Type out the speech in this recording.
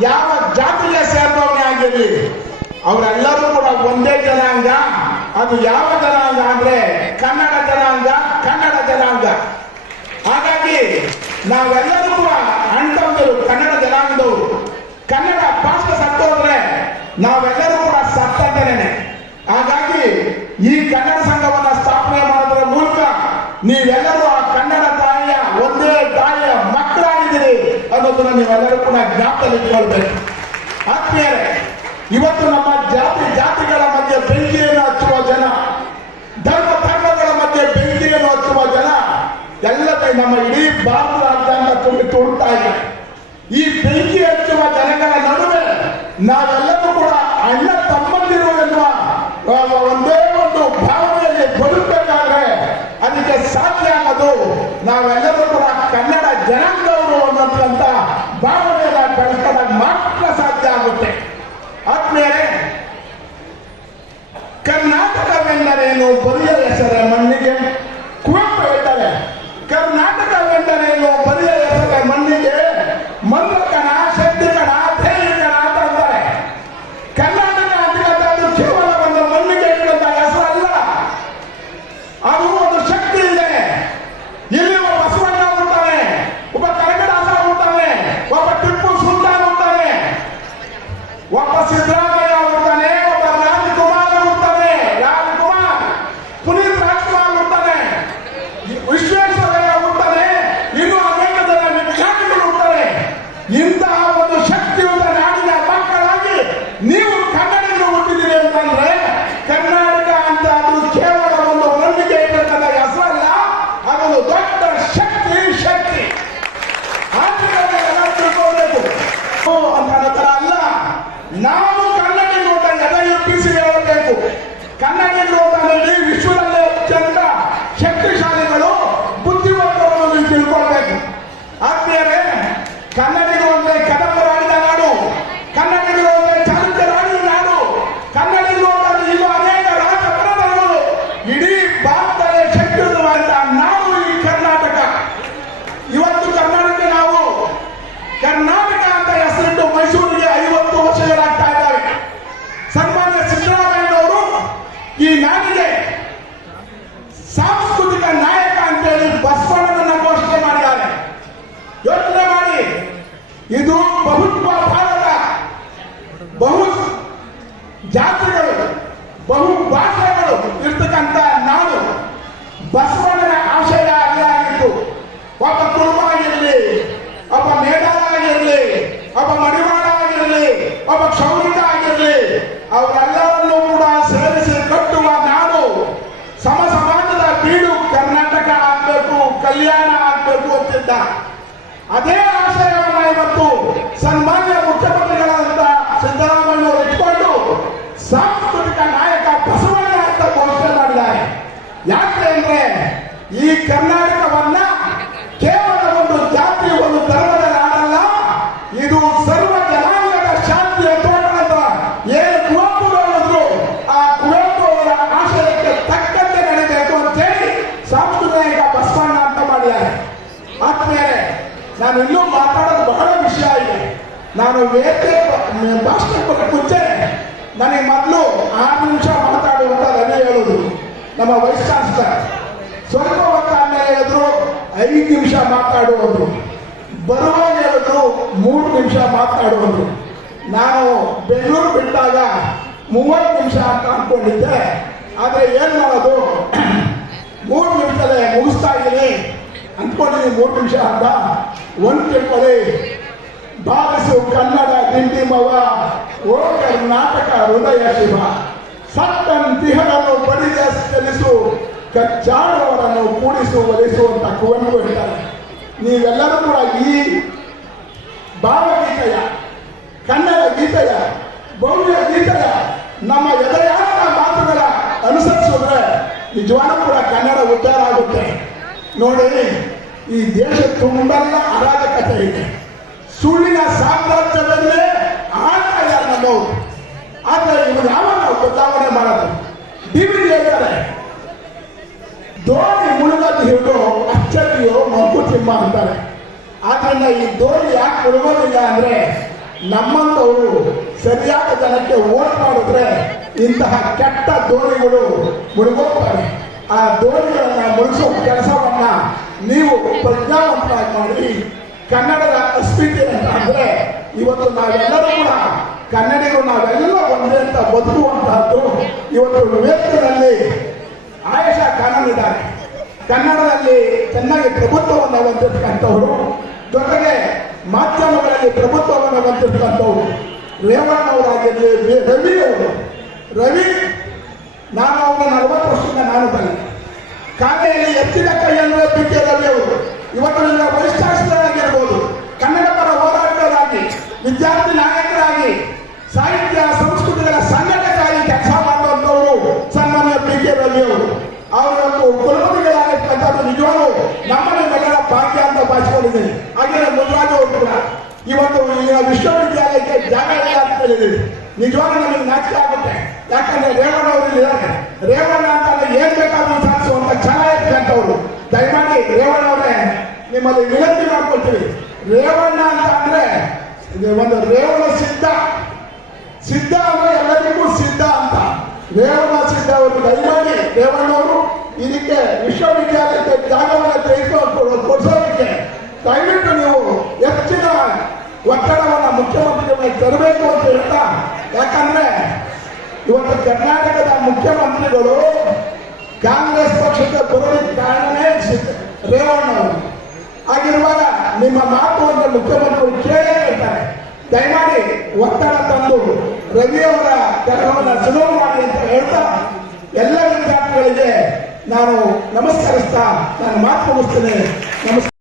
ಯಾವ ಜಾತಿಗೆ ಸೇರಿದವನೇ ಆಗಿರಲಿ ಅವರೆಲ್ಲರೂ ಕೂಡ ಒಂದೇ ಜನಾಂಗ. ಅದು ಯಾವ ಜನಾಂಗ ಅಂದ್ರೆ ಕನ್ನಡ ಜನಾಂಗ ಕನ್ನಡ ಜನಾಂಗ. ಹಾಗಾಗಿ ನಾವೆಲ್ಲರೂ ಕೂಡ ಅಂಟವರು ಕನ್ನಡ ಜನಾಂಗದವರು. ಕನ್ನಡ ಭಾಷೆ ಸತ್ತೋದ್ರೆ ನಾವೆಲ್ಲರೂ ಕೂಡ ಸತ್ತಂತೇನೆ. ಹಾಗಾಗಿ ಈ ಕನ್ನಡ ಸಂಘವನ್ನ ಸ್ಥಾಪನೆ ಮಾಡೋದ್ರ ಮೂಲಕ ನೀವೆಲ್ಲರೂ ಆ ಕನ್ನಡ ತಾಯಿಯ ಒಂದೇ ತಾಯಿಯ ಮಕ್ಕಳಾಗಿದ್ದೀರಿ ಅನ್ನೋದನ್ನ ನೀವೆಲ್ಲರೂ ಕೂಡ ಜ್ಞಾಪಕದಲ್ಲಿ ಇಟ್ಕೊಳ್ಬೇಕು. ಆತ್ಮೀಯರೇ, ಇವತ್ತು ನಮ್ಮ ಜಾತಿ, ಜಾತಿಗಳ ಮಧ್ಯೆ ಬೆಂಕಿಯನ್ನು ಹಚ್ಚುವ ಜನ, ಧರ್ಮ ಧರ್ಮಗಳ ಮಧ್ಯೆ ಬೆಂಕಿಯನ್ನು ಹಚ್ಚುವ ಜನ ಎಲ್ಲ ನಮ್ಮ ಇಡೀ ಭಾರತ ರಾಜ್ಯಾಂಗ ತುಂಬಿ ತುಳುತ್ತಾ ಇದೆ. ಈ ಬೆಂಕಿ ಹಚ್ಚುವ ಜನಗಳ ನಡುವೆ ನಾವೆಲ್ಲರೂ ಕೂಡ ಅಣ್ಣ ತಮ್ಮಂದಿರು ಎನ್ನುವ ಒಂದೇ ಒಂದು ಭಾವನೆಯಲ್ಲಿ ಬದುಕಬೇಕಾದ್ರೆ ಅದಕ್ಕೆ ಸಾಧ್ಯ ಅನ್ನೋದು ನಾವೆಲ್ಲರೂ ಕೂಡ ಕನ್ನಡ ಜನಾಂಗವರು ಅನ್ನೋಂಥ ಭಾವನೆಯನ್ನ ಬೆಳೆಸಿದಾಗ ಮಾತ್ರ ಸಾಧ್ಯ ಆಗುತ್ತೆ ಆದ್ಮೇಲೆ ಕರ್ನಾಟಕವೆಂದರೇನು? ಬರಿಯ ಹೆಸರ ಮಣ್ಣಿಗೆ? ಕುವೆಂಪು ಹೇಳ್ತಾರೆ ಕರ್ನಾಟಕವೆಂದರೇನು? ಬರಿಯ ಹೆಸರ ಮಣ್ಣಿಗೆ? ಮಂತ್ರಕಣ ಶಕ್ತಿಕಣ ಧೈರ್ಯಕಣ ಅಂತ ಅಂತಾರೆ. ಕರ್ನಾಟಕ ಅಂತ ಅದು ಕೇವಲ ಒಂದು ಮಣ್ಣಿಗೆ ಇಟ್ಟಂತ ಹೆಸರಲ್ಲ. ಅದು ಒಂದು ಶಕ್ತಿ ಇದೆ. ಇಲ್ಲಿ ಒಬ್ಬ ಬಸವಣ್ಣ ಹುಡ್ತಾನೆ ಒಬ್ಬ ಕನಕದಾಸ ಹುಡ್ತಾನೆ ಒಬ್ಬ ಟಿಪ್ಪು ಸುಲ್ತಾನ್ ಹುಡ್ತಾನೆ ಒಬ್ಬ ರಾಜ್ಕುಮಾರ್ ಹುಡ್ತಾನೆ ರಾಜ್ಕುಮಾರ್ ಪುನೀತ್ ರಾಜ್ಕುಮಾರ್ ಹುಡ್ತಾನೆ ವಿಶ್ವೇಶ್ವರಯ್ಯ ಹುಡ್ತಾನೆ ಇನ್ನು ಅನೇಕ ಜನ ವಿಜ್ಞಾನಿಗಳು ಹುಡ್ತಾರೆ ಇಂತಹ ಒಂದು ಶಕ್ತಿಯುತ ನಾಡಿನ ಮಕ್ಕಳಾಗಿ ನೀವು ಕನ್ನಡಿಗರು ಹುಟ್ಟಿದ್ದೀರಿ ಅಂತಂದ್ರೆ ಕರ್ನಾಟಕ ಅಂತ ಅದು ಕೇವಲ ಒಂದು ಮಣ್ಣಿಗೆ ಇರತಕ್ಕಂಥ ಹೆಸರಲ್ಲ ಅದೊಂದು ದೊಡ್ಡ ಶಕ್ತಿ ಶಕ್ತಿ ಆರ್ಥಿಕತೆ ಎಲ್ಲ ತಿಳ್ಕೋಬೇಕು ಓ, ಅಂತ ಅನ್ನೋ ಥರ ಅಲ್ಲ ನಾವು ಕನ್ನಡಿಗರು ಅಂತ ಎದೆ ಎಪ್ಪಿಸಿ ಹೇಳಬೇಕು ಕನ್ನಡಿಗರು ಅಂತ ಇಡೀ ವಿಶ್ವದಲ್ಲೇ ಅತ್ಯಂತ ಶಕ್ತಿಶಾಲಿಗಳು ಬುದ್ಧಿವಂತರು ನೀವು ತಿಳ್ಕೊಳ್ಬೇಕು ಆತ್ಮೀಯರೇ ಕನ್ನಡಿಗರು ಅಂದ್ರೆ ಕದಂಬರಾಡಿದ ನಾಡು. ಕನ್ನಡಿಗರು ಅಂದ್ರೆ ಚಾಲುಕ್ಯರಾಡಿದ ನಾಡು. ಕನ್ನಡಿಗರು ಅಂದ್ರೆ ಇನ್ನು ಅನೇಕ ರಾಜ ಪರದಗಳು ಇಡೀ ಭಾರತದ ಶಕ್ತಿಯುತವಾದ ನಾಡು ಈ ಕರ್ನಾಟಕ. ಇವತ್ತು ಕರ್ನಾಟಕ ನಾವು ಕರ್ನಾಟಕ ಅಂತ ಹೆಸರಿಟ್ಟು ಮೈಸೂರಿಗೆ ಐವತ್ತು ವರ್ಷಗಳಾಗ್ತಾ ಇದ್ದಾವೆ. ಸನ್ಮಾನ್ಯ ಸಿದ್ದರಾಮಯ್ಯನವರು ಈ ನಾಡಿಗೆ ಸಾಂಸ್ಕೃತಿಕ ನಾಯಕ ಅಂತೇಳಿ ಬಸವಣ್ಣನನ್ನ ಘೋಷಣೆ ಮಾಡಿದ್ದಾರೆ ಯೋಚನೆ ಮಾಡಿ ಇದು ಬಹುತ್ವ ಭಾರತ ಬಹು ಜಾತಿಗಳು, ಬಹು ಭಾಷೆಗಳು ಇರ್ತಕ್ಕಂಥ ನಾಡು ಬಸವಣ್ಣನ ಆಶಯ ಅದೇ ಆಗಿತ್ತು ಒಬ್ಬ ಕುರುಬ ಆಗಿರಲಿ, ಒಬ್ಬ ಮೇಧಾರ ಆಗಿರಲಿ, ಒಬ್ಬ ಮಡಿವಾಳ ಆಗಿರಲಿ, ಒಬ್ಬ ಕ್ಷೌರಿಕ ಆಗಿರಲಿ ಅವರೆಲ್ಲರನ್ನೂ ಕೂಡ ಸೇರಿಸಿ ಕಟ್ಟುವ ನಾಡು ಸಮ ಸಮಾಜದ ಬೀಡು ಕರ್ನಾಟಕ ಆಗ್ಬೇಕು ಕಲ್ಯಾಣ ಆಗ್ಬೇಕು ಅಂತಿದ್ದ ಅದೇ ಆಶಯವನ್ನ ಇವತ್ತು ಸನ್ಮಾನ್ಯ ಮುಖ್ಯಮಂತ್ರಿಗಳಾದಂತ ಸಿದ್ದರಾಮಯ್ಯವರು ಇಟ್ಕೊಂಡು ಸಾಂಸ್ಕೃತಿಕ ನಾಯಕ ಬಸವಣ್ಣ ಅಂತ ಘೋಷಣೆ ಮಾಡಿದ್ದಾರೆ ಯಾಕೆ ಅಂದ್ರೆ ಈ ಕರ್ನಾಟಕವನ್ನ ಕೇವಲ ಒಂದು ಜಾತಿ, ಒಂದು ಧರ್ಮದ ನಾಡಲ್ಲ. ಇದು ಸರ್ವ ಜನಾಂಗದ ಶಾಂತಿಯ ತೋಟ ಅಂತ ಏನು ಕುವೆಂಪು ಹೇಳಿದ್ರು. ಆ ಕುವೆಂಪು ಅವರ ಆಶಯಕ್ಕೆ ತಕ್ಕಂತೆ ನಡೀಬೇಕು ಅಂತೇಳಿ ಸಾಂಸ್ಕೃತಿಕ ಬಸವಣ್ಣ ಅಂತ ಮಾಡಿದ್ದಾರೆ. ಆದ್ಮೇಲೆ ನಾನು ಇನ್ನೂ ಮಾತಾಡೋದು ಬಹಳ ವಿಷಯ ಇದೆ. ನಾನು ವೇದಿಕೆ ಭಾಷಣ ಮುಂಚೆ ನನಗೆ ಮೊದಲು ಆರು ನಿಮಿಷ ಮಾತಾಡುವಂತ ರವಿ ಹೇಳುದು ನಮ್ಮ ವೈಸ್ ಚಾನ್ಸಲರ್ ಸ್ವಲ್ಪ ಹೊತ್ತಾದ್ಮೇಲೆ ಹೇಳಿದ್ರು, ಐದು ನಿಮಿಷ ಮಾತಾಡುವಂದ್ರು. ಬರುವಾಗ ಹೇಳಿದ್ರು, ಮೂರು ನಿಮಿಷ ಮಾತಾಡುವಂದ್ರು. ನಾನು ಬೆಂಗಳೂರು ಬಿಟ್ಟಾಗ ಮೂವತ್ತು ನಿಮಿಷ ಅಂತ ಅಂದ್ಕೊಂಡಿದ್ದೆ. ಆದರೆ ಏನು ಮಾಡೋದು? ಮೂರು ನಿಮಿಷದಲ್ಲೇ ಮುಗಿಸ್ತಾ ಇದ್ದೀನಿ. ಅಂದ್ಕೊಂಡಿದ್ದೀನಿ ಮೂರು ನಿಮಿಷ ಅಂತ. ಒಂದು ತಿಳ್ಕೊಳ್ಳಿ. ಭಾವಿಸು ಕನ್ನಡ ದಿಂಡಿಮವ ಓ, ಕರ್ನಾಟಕ, ಹೃದಯ, ಶಿವ. ಚಲಿಸು ಕಚ್ಚಾಡುವವರನ್ನು ಕೂಡಿಸು ಒಲಿಸುವಂತ ಕುವೆಂಪು ಹೇಳ್ತಾರೆ ನೀವೆಲ್ಲರೂ ಕೂಡ ಈ ಭಾವಗೀತೆಯ, ಕನ್ನಡ ಗೀತೆಯ ಭವ್ಯ ಗೀತೆಯ ನಮ್ಮ ಎದೆಯಾದ ಮಾತುಗಳ ಅನುಸರಿಸಿದ್ರೆ ನಿಜವಾಗ್ಲೂ ಕೂಡ ಕನ್ನಡ ಉದ್ಧಾರ ಆಗುತ್ತೆ. ನೋಡಿ, ಈ ದೇಶ ತುಂಬೆಲ್ಲ ಅರಾಜಕತೆ ಇದೆ. ಸುಳ್ಳಿನ ಸಾಮ್ರಾಜ್ಯದಲ್ಲೇ ಆಳ್ತಾ ಮಂಕುತಿಮ್ಮ ಅಂತಾರೆ. ಆದ್ರಿಂದ ಈ ದೋಣಿ ಯಾಕೆ ಮುಳುಗೋದಿಲ್ಲ ಅಂದ್ರೆ ನಮ್ಮಂತವರು ಸರಿಯಾದ ಜನಕ್ಕೆ ಓಟ್ ಮಾಡಿದ್ರೆ ಇಂತಹ ಕೆಟ್ಟ ದೋಣಿಗಳು ಮುಳುಗೋಗ್ತವೆ ಆ ದೋಣಿಗಳನ್ನ ಮುಳುಗಿಸೋ ಕೆಲಸವನ್ನ ನೀವು ಪ್ರಜ್ಞಾವಂತರಾಗಿ ಮಾಡಿ ಕನ್ನಡದ ಅಸ್ಮಿತೆ ಅಂತ ಅಂದ್ರೆ ಇವತ್ತು ನಾವೆಲ್ಲರೂ ಕೂಡ ಕನ್ನಡಿಗರು ನಾವೆಲ್ಲ ಒಂದೇ ಅಂತ ಬದುಕುವಂತಹದ್ದು ಇವತ್ತು ವಿವೇಕದಲ್ಲಿ ಆಯೇಷಾ ಖಾನನ್ ಇದ್ದಾರೆ ಕನ್ನಡದಲ್ಲಿ ಚೆನ್ನಾಗಿ ಪ್ರಭುತ್ವವನ್ನು ಹೊಂದಿರ್ತಕ್ಕಂಥವ್ರು, ಜೊತೆಗೆ ಮಾಧ್ಯಮಗಳಲ್ಲಿ ಪ್ರಭುತ್ವವನ್ನು ಹೊಂದಿರ್ತಕ್ಕಂಥವ್ರು ರೇವಣ್ಣವರಾಗಿರಲಿ ರವಿ ಅವರು. ರವಿ, ನಾನು ಅವನ ನಲವತ್ತು ವರ್ಷದಿಂದ ನಾನು ಬನ್ನಿ. ಕಾಲೆಯಲ್ಲಿ ಎತ್ತಿದ ಕೈಯನ್ನು ಬಿ ಕೆ ರವಿ ಅವರು. ಇವತ್ತು ಆಗಿರ್ಬೋದು ಕನ್ನಡ ಪರ ಹೋರಾಟಗಾರರಾಗಿ ವಿದ್ಯಾರ್ಥಿ ನಾಯಕರಾಗಿ ಭಾಷೆಗಳಿದ್ದೀನಿ ಹಾಗೆ ಮುದ್ರಾಜ ಅವರು ಇವತ್ತು ವಿಶ್ವವಿದ್ಯಾಲಯಕ್ಕೆ ಜಾಗ ಇಲ್ಲ ಅಂತ ನಿಜವಾಗ್ಲೂ ನಮಗೆ ನಾಚಿಕೆ ಆಗುತ್ತೆ. ಯಾಕಂದ್ರೆ ರೇವಣ್ಣ ಅವರು ಇದ್ದಾರೆ. ರೇವಣ್ಣ ಅಂತ ಏನ್ ಬೇಕಾದ್ರೂ ಸಾಧಿಸುವಂತ ಛಲ ಇರ್ತಕ್ಕಂಥವ್ರು ದಯಮಾಡಿ ರೇವಣ್ಣ ಅವರೇ, ನಿಮ್ಮಲ್ಲಿ ವಿನಂತಿ ಮಾಡ್ಕೊಳ್ತೀವಿ. ರೇವಣ್ಣ ಅಂತ ಅಂದ್ರೆ ಒಂದು ರೇವಣ ಸಿದ್ಧ. ಸಿದ್ಧ ಅಂದ್ರೆ ಎಲ್ಲರಿಗೂ ಸಿದ್ಧ ಅಂತ. ರೇವಣ್ಣ ಸಿದ್ಧ ಅವರು. ದಯಮಾಡಿ ರೇವಣ್ಣವರು ಇದಕ್ಕೆ ವಿಶ್ವವಿದ್ಯಾಲಯಕ್ಕೆ ಜಾಗವನ್ನು ತೆಗೆದುಕೊಂಡು ಕೊಡಿಸೋದಕ್ಕೆ ದಯವಿಟ್ಟು ನೀವು ಹೆಚ್ಚಿನ ಒತ್ತಡವನ್ನು ಮುಖ್ಯಮಂತ್ರಿಗಳಿಗೆ ತರಬೇಕು ಅಂತ ಹೇಳ್ತಾ, ಯಾಕಂದ್ರೆ ಇವತ್ತು ಕರ್ನಾಟಕದ ಮುಖ್ಯಮಂತ್ರಿಗಳು ಕಾಂಗ್ರೆಸ್ ಪಕ್ಷದ ಬರೋದಕ್ಕೆ ಕಾರಣನೇ ರೇವಣ್ಣ ಅವರು. ಆಗಿರುವಾಗ ನಿಮ್ಮ ಮಾತು ಅಂತ ಮುಖ್ಯಮಂತ್ರಿಗಳು ಕೇಳೇ ಹೇಳ್ತಾರೆ. ದಯಮಾಡಿ ಒತ್ತಡ ತಂದು ರವಿಯವರ ಕೆಲಸವನ್ನು ಸುಲಭ ಮಾಡಿ ಅಂತ ಹೇಳ್ತಾ, ಎಲ್ಲ ವಿದ್ಯಾರ್ಥಿಗಳಿಗೆ ನಾನು ನಮಸ್ಕರಿಸ್ತಾ, ನಾನು ಮಾತು ಮುಗಿಸ್ತೇನೆ. ನಮಸ್ಕಾರ.